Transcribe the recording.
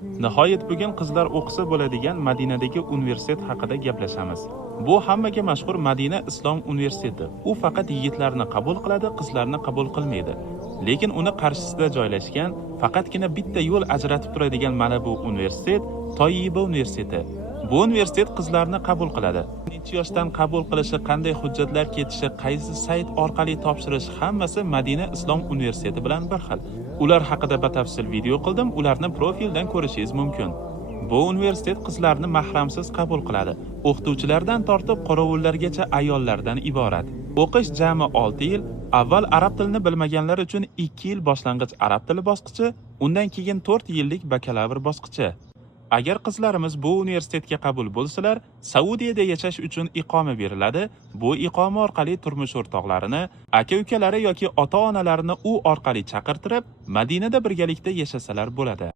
Nihoyat bugun qizlar o'qisa bo'ladigan Madinadagi universitet haqida gaplashamiz. Bu hammaga mashhur Madina Islom universiteti. U faqat yigitlarni qabul qiladi, qizlarni qabul qilmaydi. Lekin uni qarshisida joylashgan, faqatgina bitta yo'l ajratib turadigan mana bu universitet Toyiba universiteti. Bu universitet qizlarni qabul qiladi. Necha yoshdan qabul qilishi, qanday hujjatlar ketishi, qaysi sayt orqali topshirish hammasi Madina Islom universiteti bilan bir xil. Ular haqida batafsil video qildim, ularni profildan ko'rishingiz mumkin. Bu universitet qizlarni mahramsiz qabul qiladi. O'qituvchilardan tortib qorovullargacha ayollardan iborat. O'qish jami 6 yil. Avval arab tilini bilmaganlar uchun 2 yil boshlang'ich arab tili bosqichi, undan keyin 4 yillik bakalavr bosqichi. Agar qizlarimiz bu universitetga qabul bo'lsalar, Saudiyada yashash uchun iqoma beriladi. Bu iqoma orqali turmush o'rtoqlarini, aka-ukalari yoki ota-onalarini u orqali chaqirtirib, Madinada birgalikda yashasalar bo'ladi.